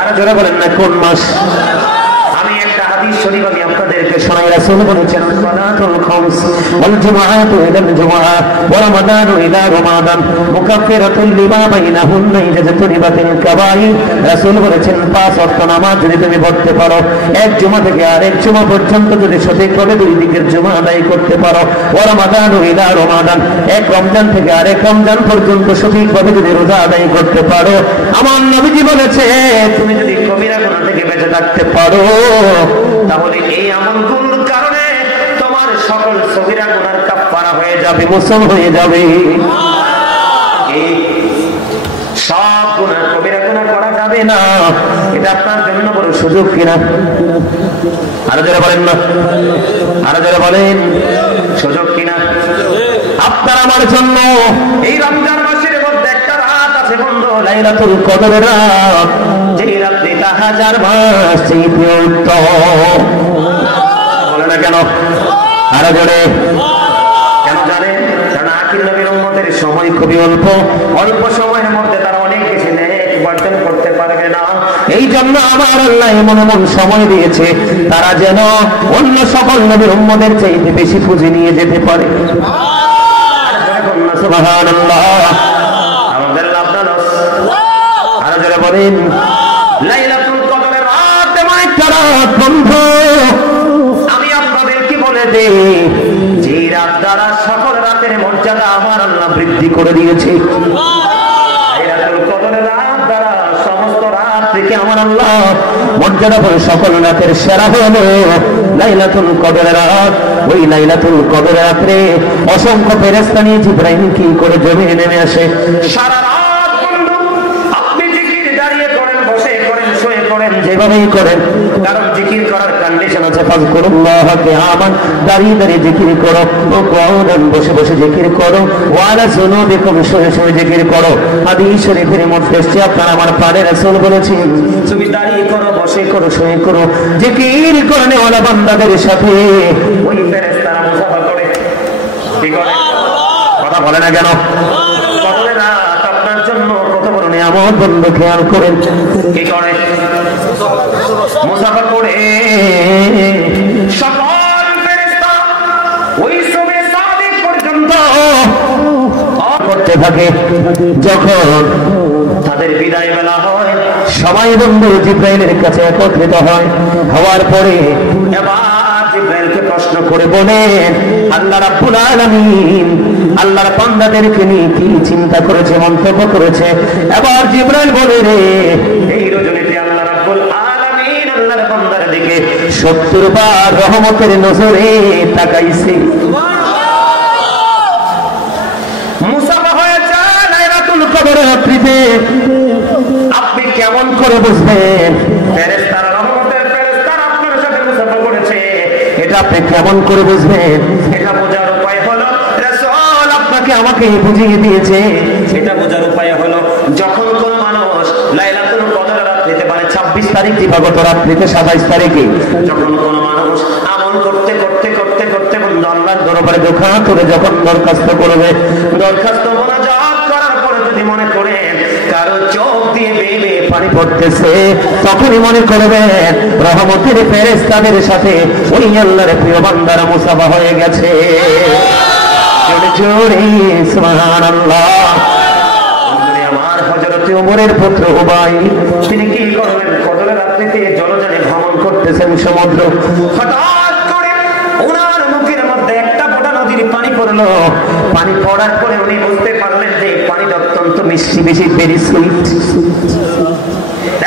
আরো জোরে বলেন না কোন মাস? আমি একটা হাদিস শরীফ আমি আপনাদেরকে শোনাই। রাসূল বলেছেন সালাতুল খামস ওয়াল জুমআতু ইলাল জুমআহ ওয়া রমাদানু ইলা রমাদান মুকাফফিরাতুল লিমা বাইনাহুন্না ইযা তুরিবাতিল কাবাইর। রাসূল বলেছেন 5 ওয়াক্ত নামাজ যদি তুমি পড়তে পারো, এক জুমা থেকে আরেক জুমা পর্যন্ত যদি সঠিকভাবে দুই দিকের জুমা আদায় করতে পারো, ওয়া রমাদানু ইলা রমাদান, এক রমজান থেকে আরেক রমজান পর্যন্ত সঠিকভাবে যদি রোজা আদায় করতে পারো, আমার নবীজি বলেছে তুমি যদি কবিরা গুনাহ থেকে বেঁচে থাকতে পারো, তাহলে এই আমলগুলোর কারণে তোমার সকল সগীরা গুনার কাফারা হয়ে যাবে, মোচন হয়ে যাবে। এই সব গুনাহ কবিরা গুনাহ করা যাবে না, এটা আপনার জন্য বড় সুযোগ কিনা? আরো যারা বলেন না, আরো যারা বলেন সুযোগ কিনা? আপনার আমার জন্য এই রমজান মাসের মধ্যে একটা রাত আছে বন্ধু, লাইলাতুল কদরের রাত, যেই রাত্রিটা 1000 মাস চেয়ে উত্তম। বলে না কেন? আরো জোরে কেন জানেন? কারণ আখির নবীর উম্মতের সময় খুবই অল্প, অল্প সময়ের মধ্যে তারা অনেক কিছু নেক অর্জন করতে পারবে না। এই জন্য আমার আল্লাহ এমন এমন সময় দিয়েছে তারা যেন অন্য সকল নবীর উম্মতের চাইতে বেশি পুঁজি নিয়ে যেতে পারে। সুবহানাল্লাহ, আমাদের লাভ না লস? আরো যারা বলেন লাইলাতুল কদরের রাত এমন একটা রাত বন্ধু, আমি আপনাদেরকে বলে দেই যে রাত দ্বারা সকল রাতের মর্যাদা আমার আল্লাহ বৃদ্ধি করে দিয়েছে। লাইলাতুল কদরের রাত দ্বারা সমস্ত রাত থেকে আমার আল্লাহ মর্যাদা করে সকল রাতের সেরা হলো লাইলাতুল কদরের রাত। ওই লাইলাতুল কদরের রাতে অসংখ্য ফেরেশতা নিয়ে জিবরাইল কি করে জমিনে নেমে আসে। সারা রাত বন্ধু আপনি জিকির দাঁড়িয়ে করেন, বসে করেন, শুয়ে করেন, যেভাবেই করেন, কারণ জিকির করার কন্ডিশন আছে ফাযকুরুল্লাহ কিয়ামান, দাঁড়িয়ে দাঁড়িয়ে জিকির করো, ও কুউদান বসে বসে জিকির করো, ওয়ালা জুনুবিকুম শুয়ে শুয়ে জিকির করো। হাদিস শরীফের মধ্যে এসেছে আপনার আমার পারে রাসূল বলেছেন তুমি দাঁড়িয়ে করো, বসে করো, শুয়ে করো, জিকির করনে ওয়ালা বান্দাদের সাথে ওই ফেরেশতারা মুসাফা করে। কি করে? কথা বলে না কেন? কদরের রাত আপনার জন্য কত বড় নিয়ামত বন্ধু, খেয়াল করেন। কি করে? মুসাফা করে সকল ফেরেশতা ওই সুবে সাদিক পর্যন্ত করতে থাকে। যখন তাদের বিদায় বেলা হয়, সবাই বন্ধু জিবরাইলের কাছে একত্রিত হয়। হওয়ার পরে এবার জিবরাইলকে প্রশ্ন করে বলেন আল্লাহ রাব্বুল আলামিন আল্লাহর বান্দাদেরকে নিয়ে কি চিন্তা করেছে, মন্তব্য করেছে। এবার জিবরাইল বলে রে এই রজনীতে আল্লাহ রাব্বুল আলামিন আল্লাহর বান্দার দিকে 70 বার রহমতের নজরে তাকাইছে। মুসাফা হয়েছে লাইলাতুল কদরের রাত্রিতে। আপনি কেমন করে বুঝবেন ফেরেশতারা রহমতের ফেরেশতারা আপনার সাথে মুসাফা করেছে? এটা আপনি কেমন করে বুঝবেন? এটা বোঝার উপায় হলো রাসূল আপনাকে আমাকে বুঝিয়ে দিয়েছে। এটা বোঝার উপায় হলো যখন কোন মানুষ লাইলাতুল কদরের রাত্রিতে মানে 26 তারিখ দিবাগত রাত্রিতে 27 তারিখে যখন কোন মানুষ আমল করতে করতে করতে করতে বন্ধু আল্লাহর দরবারে দোয়া করে যখন দরখাস্ত করবে, দরখাস্ত মুনাজাত করার পরে যদি মনে করেন কারো চোখ দিয়ে বেয়ে বেয়ে পানি পড়তেছে, তখনই মনে করবেন রহমতের ফেরেশতাদের সাথে ওই আল্লাহর প্রিয় বান্দারা মুসাফা হয়ে গেছে। জোরে জোরে সুবহানাল্লাহ। আমার হযরত ওমরের পুত্র উবাই তিনি কি করলেন? কদরের রাত্রিতে জলযানে ভ্রমণ করতেছেন সমুদ্র, হঠাৎ করে ওনার মুখের মধ্যে একটা ফোঁটা নদীর পানি পড়লো। পানি পড়ার পরে উনি বুঝতে পারলেন যে পানিটা অত্যন্ত মিষ্টি, বেশি ভেরি সুইট।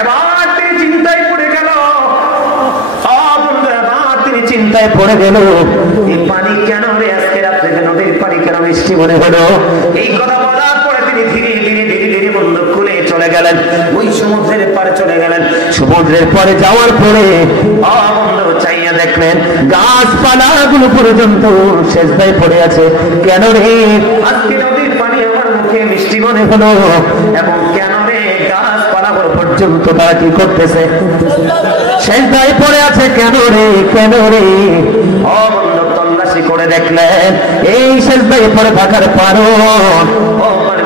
এবার তিনি চিন্তায় পড়ে গেল, তিনি চিন্তায় পড়ে গেল এই পানি কেন রে আজকে রাত্রে নদীর পানি কেন মিষ্টি মনে হলো? এই কথা বলার পরে তিনি ধীরে ধীরে ধীরে ধীরে বন্ধু খুলে চলে গেলেন, ওই সমুদ্রের পারে চলে গেলেন। সমুদ্রের পারে যাওয়ার পরে বন্ধু চাইয়া দেখলেন গাছপালা গুলো পর্যন্ত সেজদায় পড়ে আছে। কেন রে আজকে নদীর পানি আমার মুখে মিষ্টি মনে হলো? এবং কেন রে গাছপালা গুলো পর্যন্ত তারা কি করতেছে? সেজদায় পড়ে আছে। কেন রে কেন রে? বন্ধু তল্লাশি করে দেখলেন এই সেজদায় পড়ে থাকার কারণ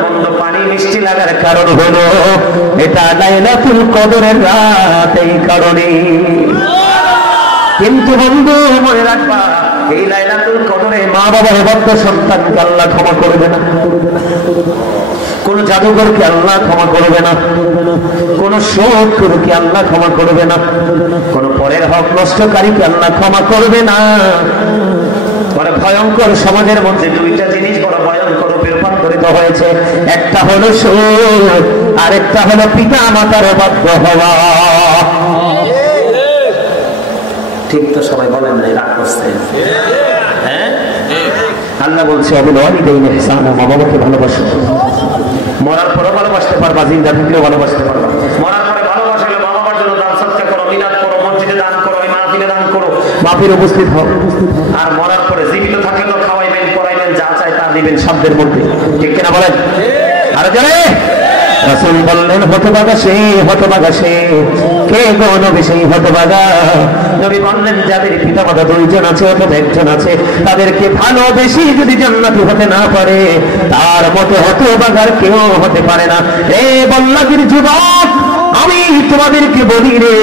বন্ধু পানি মিষ্টি লাগার কারণ হলো এটা লাইলাতুল কদরের রাত, এই কারণে। কিন্তু বন্ধু মনে রাখবা, এই লাইলাতুল কদরে মা বাবার বদ্ধ সন্তানকে আল্লাহ ক্ষমা করবে না, কোন জাদুঘরকে আল্লাহ ক্ষমা করবে না, কোন শোধকে আল্লাহ ক্ষমা করবে না, কোন পরের হক নষ্টকারীকে আল্লাহ ক্ষমা করবে না। বড় ভয়ঙ্কর সমাজের মধ্যে দুইটা জিনিস বড় ভয়ঙ্কর রূপান্তরিত হয়েছে, একটা হলো সুদ, আরেকটা হলো পিতা মাতার বাধ্য হওয়া। ঠিক তো সবাই বলেন না, রাগ করছে? হ্যাঁ, আল্লাহ বলছে মা বাবাকে ভালোবাসো, মরার পরে ভালোবাসতে পারবা, জিন্দা থাকলেও ভালোবাসতে পারবা। মরার পরে ভালোবাসলে মা বাবার জন্য দান সৎকার করো, মিলাদ করো, মসজিদে দান করো, মাহফিলে দান করো, মাহফিলে উপস্থিত হও। আর মরার পরে জীবিত থাকলে তো খাওয়াইবেন, পড়াইবেন, যা চাই তা দিবেন সাধ্যের মধ্যে, ঠিক কিনা বলেন? আর জানে রাসূল বললেন হতভাগা সে, হতভাগা সে। কে গো নবী সেই হতভাগা? নবী বললেন যাদের পিতামাতা দুইজন আছে অথবা একজন আছে, তাদেরকে ভালোবেসে যদি জান্নাতি হতে না পারে, তার মতো হতভাগার কেউ হতে পারে না। এ বল্লাগীর যুবক, আমি তোমাদেরকে বলি রে,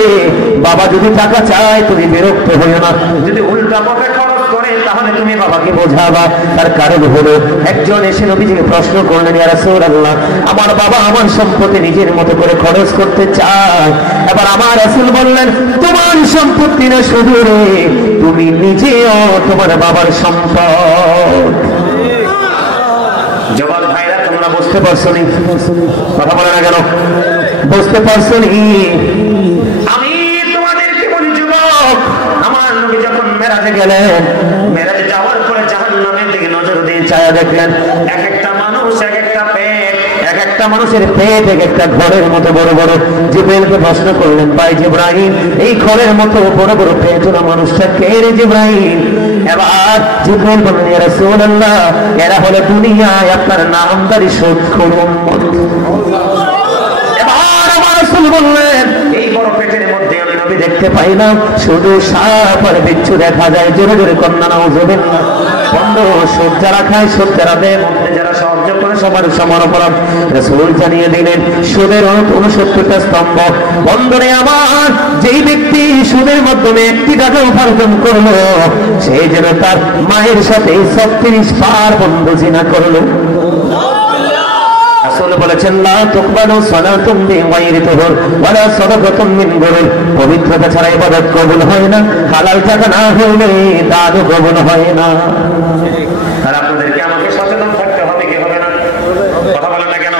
বাবা যদি টাকা চায় তুমি বিরক্ত হইও না, যদি উল্টা পথে খরচ করে তাহলে তুমি বাবাকে বোঝাবা। তার কারণ হলো একজন এসে নবীজিকে প্রশ্ন করলেন, ইয়া রাসূলুল্লাহ, আমার বাবা আমার সম্পত্তি নিজের মতো করে খরচ করতে চায়। এবার আমার রাসূল বললেন, তোমার সম্পত্তি না শুধু রে, তুমি নিজেও তোমার বাবার সম্পদ। জবাব ভাইরা তোমরা বুঝতে পারছো নি? কথা বলে না কেন? বুঝতে পারছো নি? আমি তোমাদেরকে বলি যুবক, আমার নবী যখন মেরাজে গেলেন, মেরাজে যাওয়ার পরে জাহান্নামের দিকে নজর দিয়ে চায়া দেখলেন, এক একটা মানুষ এক একটা পেট, এক একটা মানুষের পেট এক একটা ঘরের মতো বড় বড়। জিবরাইলকে প্রশ্ন করলেন, ভাই জিবরাইল, এই ঘরের মতো বড় বড় পেট ওরা মানুষটা কে রে জিবরাইল? এবার জিবরাইল বললেন, ইয়া রাসূলুল্লাহ, এরা হলো দুনিয়ায় আপনার নামদারি সূক্ষ্ম উম্মত। এবার আমার রাসূল বললেন, এই বড় পেটের মধ্যে আমি নবী দেখতে পাই না, শুধু সাপ আর বিচ্ছু দেখা যায়। জোরে জোরে কন্যা নাউযুবিল্লাহ। বন্ধু, সুদ যারা খায়, সুদ যারা দেয়, মধ্যে যারা সাহায্য করে, সবার সমান অপরাধ। রাসূল জানিয়ে দিলেন সুদের 69টা স্তম্ভ। বন্ধুরে আমার, যেই ব্যক্তি সুদের মাধ্যমে একটি টাকা উপার্জন করলো, সেই যেন তার মায়ের সাথে 36 বার বন্ধু জিনা করলো। রাসূল বলেছেন, লা তুকবালু সালাতুম বিগাইরি তুহুর ওয়ালা সাদাকাতুম মিন গুরুর। পবিত্রতা ছাড়া ইবাদত কবুল হয় না, হালাল টাকা না হইলে দানও কবুল হয় না। আর আপনাদেরকে আমাকে সচেতন থাকতে হবে, কি হবে না? কথা বলেন না কেন?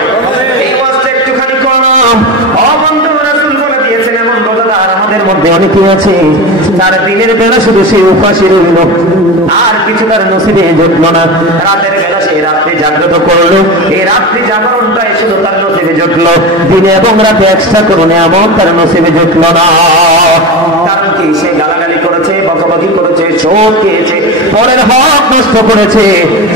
এই ওয়াজটা একটুখানি করলাম। ও বন্ধু, রাসূল বলে দিয়েছেন এমন রোজাদার আমাদের মধ্যে অনেকেই আছে, তার দিনের বেলা শুধু সে উপাসী রইল, আর কিছু তার নসিবে জুটলো না। রাতের বেলা সে রাত্রি জাগ্রত করলো, এই রাত্রি জাগরণটাই শুধু তার নসিবে জুটলো, দিনে এবং রাতে এক্সট্রা কোনো নিয়ামত তার নসিবে জুটলো না। কারণ কি? সে গালাগালি করেছে, বকাবকি করেছে, সুদ খেয়েছে, পরের হক নষ্ট করেছে,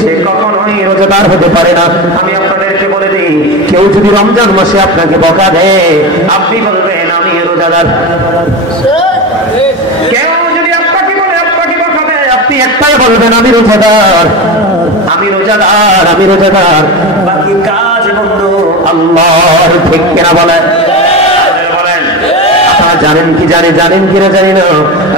সে কখনোই রোজাদার হতে পারে না। আমি আপনাদেরকে বলে দিই, কেউ যদি রমজান মাসে আপনাকে বকা দেয়, আপনি বলবেন আমি রোজাদার। কেউ যদি আপনাকে বলে, আপনাকে বকা দেয়, আপনি একটাই বলবেন আমি রোজাদার, আমি রোজাদার, আমি রোজাদার। বাকি কাজ বন্ধু আল্লাহর। ঠিক কিনা বলেন? জানেন কি জানেন কিনা জানি না,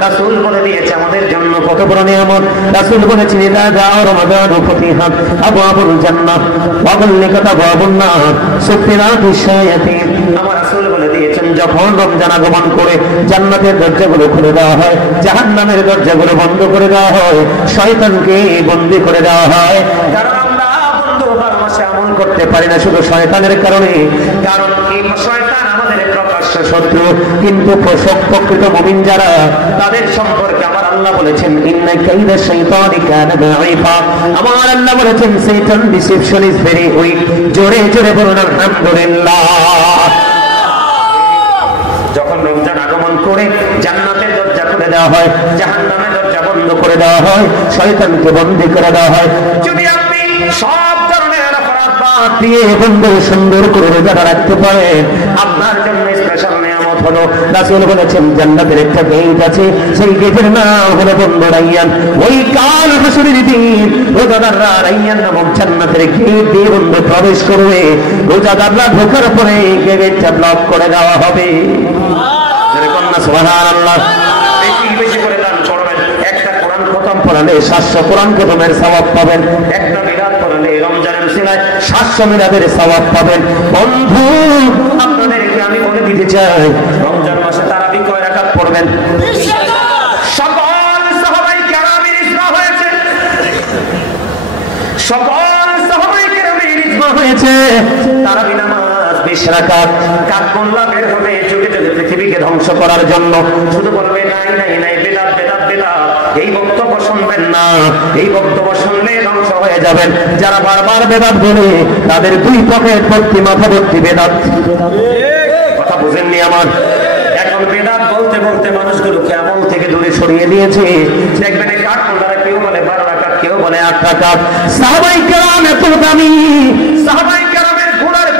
রাসূল বলে দিয়েছে আমাদের জন্য কত বড় নিয়ামত। রাসূল বলেছেন, ইদা জাআ রমাদান ফাতিহাত আবওয়াবুল জান্নাহ ওয়া গুল্লিকাত আবওয়াবুন নার সুফিনাতুশ শায়াতিন। আমার রাসূল বলে দিয়েছেন, যখন রমজান আগমন করে জান্নাতের দরজাগুলো খুলে দেওয়া হয়, জাহান্নামের দরজাগুলো বন্ধ করে দেওয়া হয়, শয়তানকে বন্দী করে দেওয়া হয়। কারণ আমরা বন্ধু 12 মাসে আমল করতে পারি না শুধু শয়তানের কারণে। কারণ এই শয়তান আমাদের প্রকাশ্য শত্রু, কিন্তু প্রকৃত মুমিন যারা, তাদের সম্পর্কে আমার আল্লাহ বলেছেন, ইন্না কাইদা শাইতানি কানা দাঈফা। আমার আল্লাহ বলেছেন, শয়তান ডিসেপশন ইজ ভেরি উইক। জোরে জোরে বলুন আলহামদুলিল্লাহ। যখন রমজান আগমন করে জান্নাতের দরজা খুলে দেওয়া হয়, জাহান্নামের দরজা বন্ধ করে দেওয়া হয়, শয়তানকে বন্দী করে দেওয়া হয়। যদি আপনি সব ধরনের অপরাধ বাদ দিয়ে বন্ধু সুন্দর করে রোজা রাখতে পারেন, আপনার জন্য স্পেশাল নিয়ামত হলো, রাসূল বলেছেন জান্নাতের একটা গেট আছে, সেই গেটের নাম হলো বন্ধু রাইয়ান। ওই কাল হাসরের দিন রোজাদাররা রাইয়ান নামক জান্নাতের গেট দিয়ে বন্ধু প্রবেশ করবে। রোজাদাররা ঢোকার পরে গেটটা ব্লক করে দেওয়া হবে। সুবহানাল্লাহ। বেশি বেশি করে দান করবেন। একটা কোরআন খতম পড়ালে 700 কোরআন খতমের সওয়াব পাবেন। একটা মিলাদ পড়ালে রমজানের উসিলায় 700 মিলাদের সওয়াব পাবেন। বন্ধু আপনাদেরকে আমি বলে দিতে চাই, রমজান মাসে তারাবি কয় রাকাত পড়বেন? সকল সাহাবায়ে কেরামের ইজমা হয়েছে, সকল সাহাবায়ে কেরামের ইজমা হয়েছে তারাবি নামাজ 20 রাকাত। কাকবুল্লাহ বের হবে যুগে যুগে পৃথিবীকে ধ্বংস করার জন্য, শুধু বলবে নাই নাই নাই বেদাত বেদাত বেদাত। এই বক্তব্য শুনবেন না, এই বক্তব্য শুনলে ধ্বংস হয়ে যাবেন। যারা বারবার বেদাত বলে তাদের দুই পকেট ভর্তি মাথা ভর্তি বেদাত। কথা বুঝেননি আমার? এখন বেদাত বলতে বলতে মানুষগুলোকে আমল থেকে দূরে সরিয়ে দিয়েছে। দেখবেন এই কাকবুল্লাহরা কেউ বলে 12 রাকাত, কেউ বলে 8 রাকাত। সাহাবায়ে কেরাম এত দামি, সাহাবায়ে কেরামের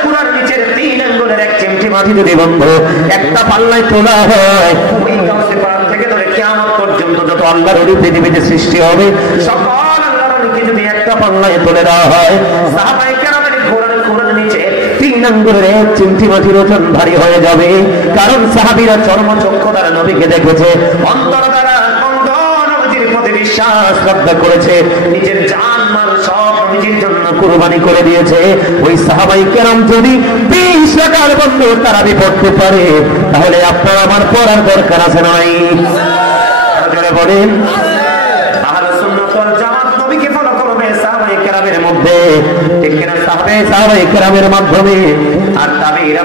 ঘোড়ার নিচের 3 আঙ্গুলের এক চিমটি মাটি যদি বন্ধু একটা পাল্লায় তোলা হয়, ওই গাউসে পার থেকে ধরে কিয়ামত পর্যন্ত যত আল্লাহর ওলি পৃথিবীতে সৃষ্টি হবে সকল আল্লাহর ওলিকে যদি একটা পাল্লায় তুলে দেওয়া হয়, সাহাবায়ে কেরামের ঘোড়ার নিচে 3 আঙ্গুলের এক চিমটি মাটির ওজন ভারী হয়ে যাবে। কারণ সাহাবীরা চর্মচক্ষু দ্বারা নবীকে দেখেছে, অন্তর দ্বারা নবীর প্রতি বিশ্বাস শ্রদ্ধা করেছে, নিজের জান মাল সব নবীর জন্য কুরবানি করে দিয়েছে। ওই সাহাবায়ে কেরাম যদি 20 রাকাত বন্ধু তারাবি পড়তে পারে, তাহলে আপনার আমার পড়ার দরকার আছে নাই? জোরে বলেন। আহলে সুন্নাত ওয়াল জামাত নবীকে ফলো করবে সাহাবায়ে কেরামের মধ্যে, ঠিক কিনা? সাহাবায়ে কেরামের মাধ্যমে। আর তাবেঈরা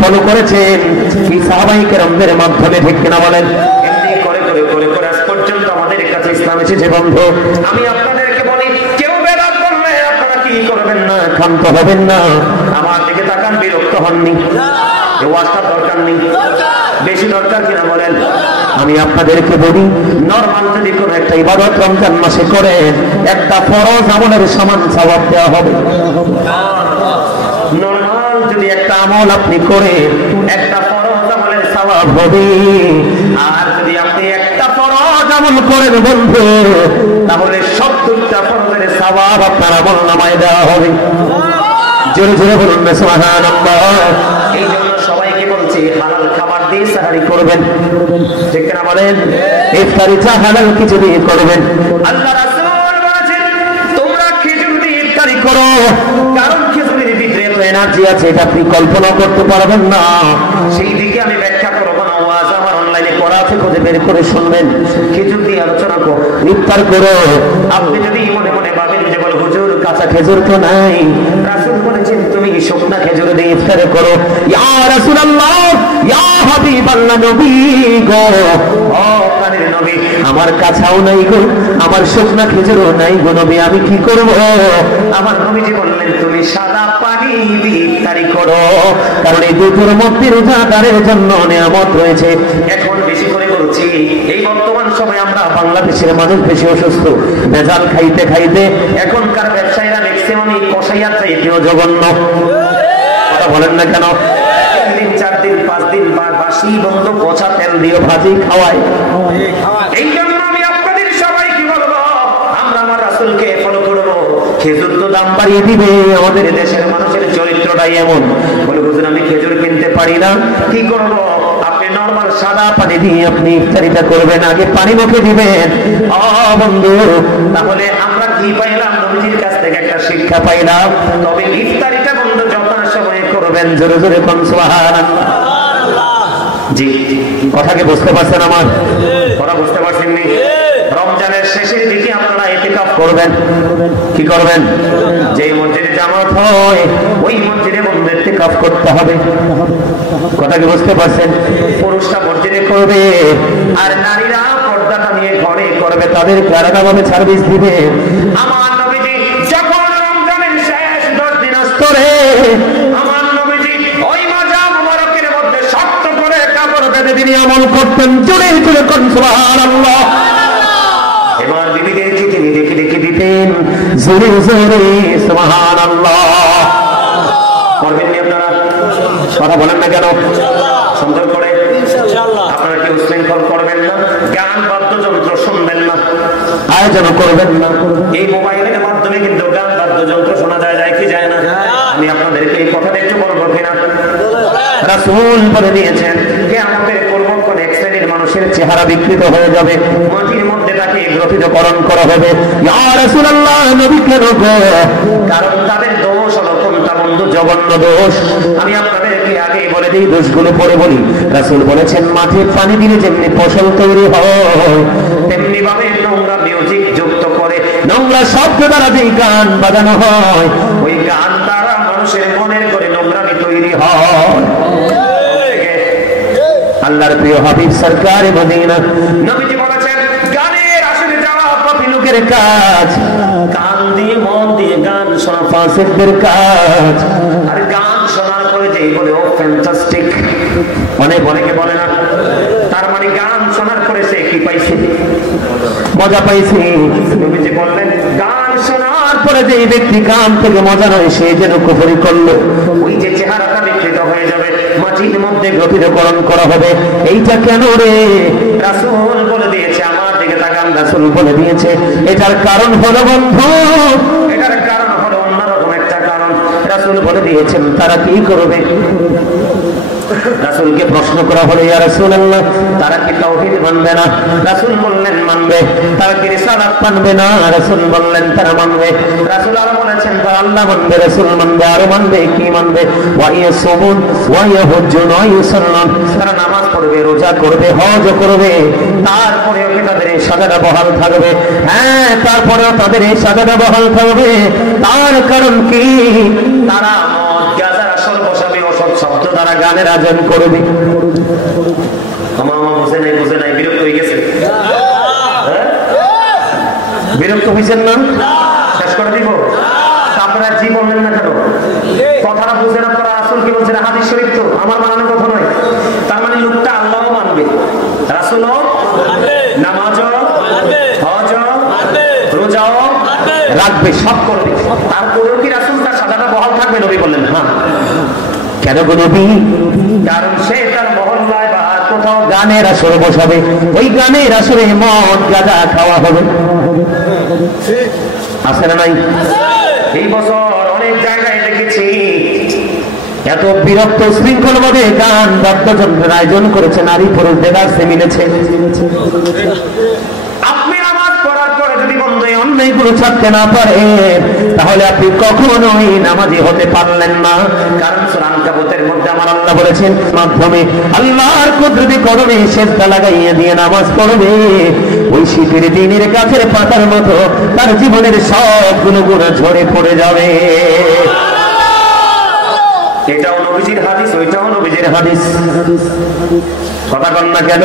ফলো করেছেন কি সাহাবায়ে কেরামদের মাধ্যমে, ঠিক কিনা বলেন? এমনি করে করে করে করে আজ পর্যন্ত আমাদের কাছে ইসলাম এসেছে বন্ধু। আমি আপনাদেরকে বলি, কেউ বেদাত করলে আপনারা কি করবেন না, ক্ষান্ত হবেন না। আমার দিকে তাকান, বিরক্ত হননি? এই ওয়াজটা দরকার নেই? বেশি দরকার কিনা বলেন? আমি আপনাদেরকে বলি, নরমাল যদি কোনো একটা ইবাদত রমজান মাসে করেন, একটা ফরজ আমলের সমান সওয়াব দেওয়া হবে। নরমাল যদি একটা আমল আপনি করেন, একটা ফরজ আমলের সওয়াব হবে। আর যদি আপনি একটা ফরজ আমল করেন বন্ধু, তাহলে 70টা ফরজের সওয়াব আপনার আমলনামায় দেওয়া হবে। জোরে জোরে বলুন না সুবহানাল্লাহ। এই জন্য সবাইকে বলছি, হালাল খাবার দিয়ে সাহারি করবেন, ঠিক কিনা বলেন? ইফতারিটা হালাল কিছু দিয়ে করবেন। আল্লাহ রাসূল বলেছেন তোমরা খেজুর দিয়ে ইফতারি করো, কারণ খেজুরের ভিতরে এত এনার্জি আছে এটা আপনি কল্পনা করতে পারবেন না। সেই দিকে আমি ব্যাখ্যা করব না, ওয়াজ আমার অনলাইনে করা আছে, খুঁজে বের করে শুনবেন। খেজুর দিয়ে আলোচনা করো, ইফতার করো। আপনি যদি মনে মনে ভাবেন যে বল হুজুর কাঁচা খেজুর তো নাই, রাসূল বলেছেন তুমি শুকনা খেজুর দিয়ে ইফতার করো। ইয়া রাসূলুল্লাহ, ইয়া হাবিবাল্লাহ, নবী গো, ও প্রাণের নবী, আমার কাঁচাও নাই গো, আমার শুকনা খেজুরও নাই গো নবী, আমি কি করব? আমার নবীজি বললেন তুমি সাদা পানি দিয়ে ইফতারি করো, কারণ এই দুটোর মধ্যে রোজাদারের জন্য নিয়ামত রয়েছে। এখন বেশি করে বলছি, এই বর্তমান সময়ে আমরা বাংলাদেশের মানুষ বেশি অসুস্থ, ভেজাল খাইতে খাইতে এখনকার ব্যবসায়ীরা ম্যাক্সিমাম এই কষাইয়ার চাইতেও জঘন্য। কথা বলেন না কেন? 3 দিন 4 দিন 5 দিন বাসি বন্ধ পচা তেল দিয়ে ভাজি খাওয়ায়। এই জন্য আমি আপনাদের সবাইকে বলবো, আমরা আমার রাসূলকে ফলো করবো। খেজুর তো দাম বাড়িয়ে দিবে, আমাদের দেশের মানুষের চরিত্রটাই এমন। বলে হুজুর আমি খেজুর কিনতে পারি না, কি করব? আপনি নরমাল সাদা পানি দিয়ে আপনি ইফতারিটা করবেন, আগে পানি মুখে দিবেন। ও বন্ধু, তাহলে আমরা কি পাইলাম? নবীজির কাছ থেকে একটা শিক্ষা পাইলাম। তবে ইফতারিটা বন্ধু যথাসময়ে করবেন। জোরে জোরে কোন সুবহানাল্লাহ। জি, কথাকে বুঝতে পারছেন? আমার কথা বুঝতে পারছেন নি? রমজানের শেষের দিকে আপনারা ইতিকাফ করবেন। কি করবেন? যে মসজিদে জামাত হয় ওই মসজিদে বন্ধু ইতিকাফ করতে হবে। কথাকে বুঝতে পারছেন? পুরুষরা মসজিদে করবে, আর নারীরা পর্দাটা নিয়ে ঘরে করবে, তাদেরকে আলাদাভাবে সার্ভিস দিবে। আমার নবীজি যখন রমজানের শেষ 10 দিন আসরে, আমার নবীজি ওই মাজা মুবারকের মধ্যে শক্ত করে কাপড় বেঁধে তিনি আমল করতেন। জোরে জোরে কোন সুবহানাল্লাহ। এবার বিবিদেরকে তিনি দেখে দেখে দিতেন, জোরে জোরে সুবহানাল্লাহ। করবেন নি আপনারা? কথা বলেন না কেন? সুন্দর করে যেন করবেন না। এই মোবাইলের মাধ্যমে কিন্তু গান বাদ্যযন্ত্র শোনা যায় কি যায় না? আমি আপনাদেরকে এই কথাটা একটু বলবো কিনা? রাসূল বলে দিয়েছেন কিয়ামতের পূর্বক্ষণ এক শ্রেণীর মানুষের চেহারা বিকৃত হয়ে যাবে, মাটির মধ্যে তাকে গ্রথিতকরণ করা হবে। ইয়া রাসূলুল্লাহ, নবী কেন গো? কারণ তাদের দোষ হলো কোনটা বন্ধু? জঘন্য দোষ। আমি আপনাদেরকে আগেই বলে দিই, দোষগুলো পরে বলি। রাসূল বলেছেন মাটির পানি দিলে যেমনি ফসল তৈরি হয়, তেমনি ভাবে নোংরা মিউজিক যুক্ত করে, নোংরা শব্দ দ্বারা যে গান বাজানো হয়, ওই গান দ্বারা মানুষের মনের করে নোংরামি তৈরি হয়। আল্লাহর প্রিয় হাবিব সরকারে মদিনা নবীজি বলেছেন গানের আসরে যাওয়া পাপী লোকের কাজ, কান দিয়ে মন দিয়ে গান শোনা ফাসিকদের কাজ। আর গান শোনার পরে যেই বলে ও ফ্যান্টাস্টিক, অনেকে বলে না, তার মানে গান শোনার পরে সে কি পাইছে? মজা পাইছে। নবীজি বললেন গান শোনার পরে যে ব্যক্তি গান থেকে মজা নয়, সে যেন কুফরি করলো। ওই যে চেহারাটা বিকৃত হয়ে যাবে, মাটির মধ্যে গ্রথিতকরণ করা হবে। এইটা কেন রে? রাসূল বলে দিয়েছে, আমার দিকে তাকান, রাসূল বলে দিয়েছে এটার কারণ হলো বন্ধু, এটার কারণ হলো অন্যরকম একটা কারণ। রাসূল বলে দিয়েছেন তারা কি করবে? রাসূলকে প্রশ্ন করা হলো, ইয়া রাসূলুল্লাহ, তারা কি তাওহীদ মানবে না? রাসূল বললেন মানবে। তারা কি রিসালাত মানবে না? রাসূল বললেন তারা মানবে। রাসূল আরো বলেছেন তারা আল্লাহ মানবে, রাসূল মানবে, আরো মানবে। কি মানবে? ওয়া ইয়াসুমুন ওয়া ইয়াহুজ্জুন ওয়া ইউসাল্লুন, তারা নামাজ পড়বে, রোজা করবে, হজ করবে, তারপরেও কি তাদের এই সাজাটা বহাল থাকবে? হ্যাঁ, তারপরেও তাদের এই সাজাটা বহাল থাকবে। তার কারণ কি? তারা মদ গাঁজার আসর বসাবে, অসৎ শব্দ দ্বারা গানের আয়োজন করবে। আমার মা বুঝে নাই, বিরক্ত হয়ে গেছে। বিরক্ত হয়েছেন না? শেষ করে দিব? আপনারা জি বললেন না কেন? কথাটা বুঝে না, তারা রাসূল কি বলছেন? হাদিস শরীফ তো, আমার বানানো কথা নয়। তার মানে লোকটা আল্লাহও মানবে, রাসূলও মানবে, নামাজও মানবে, হজও মানবে, রোজাও রাখবে, সব করবে। তারপরেও কি রাসূল তার সাজাটা বহাল থাকবে? নবী বললেন হ্যাঁ। কেন গো নবী? কারণ সে তার মহল্লায় বা কোথাও গানের আসরে বসাবে, ওই গানের আসরে মদ গাঁজা খাওয়া হবে। আছে না নাই? এই বছর অনেক জায়গায় দেখেছি এত বিরক্ত শৃঙ্খল ভাবে গান বাদ্যযন্ত্রের আয়োজন করেছে, নারী পুরুষ দেদারসে মিলেছে। আপনি নামাজ পড়ার পরে যদি বন্ধু অন্যায়গুলো ছাড়তে না পারেন, তাহলে আপনি কখনোই নামাজি হতে পারলেন না। কারণ সূরা আনকাবুতের মধ্যে আমার আল্লাহ বলেছেন মাধ্যমে আল্লাহর কুদরতি কদমে সিজদা লাগাইয়া দিয়ে নামাজ পড়বে, ওই শীতের দিনের গাছের পাতার মতো তার জীবনের সবগুলো গুনাহ ঝরে পড়ে যাবে। এটাও নবীজির হাদিস, ওইটাও নবীজির হাদিস। কথা বল না কেন?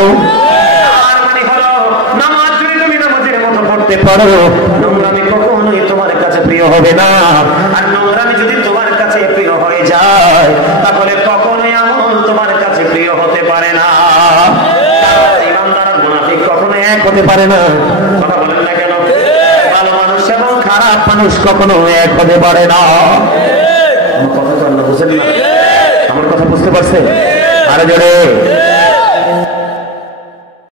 আর মানে হলো নামাজ যদি তুমি নামাজের মতো পড়তে পারো, নোংরামি কখনোই তোমার কাছে প্রিয় হবে না। আর নোংরামি যদি তোমার কাছে প্রিয় হয়ে যায়, তাহলে কখনোই আমল তোমার কাছে প্রিয় হতে পারে না। ইমানদার আর মুনাফিক কখনো এক হতে পারে না। কথা বলেন না কেন? ভালো মানুষ এবং খারাপ মানুষ কখনো এক হতে পারে না। আমার কথা তো আল্লাহ বুঝেন না? আমার কথা বুঝতে পারছে? আরে জোরে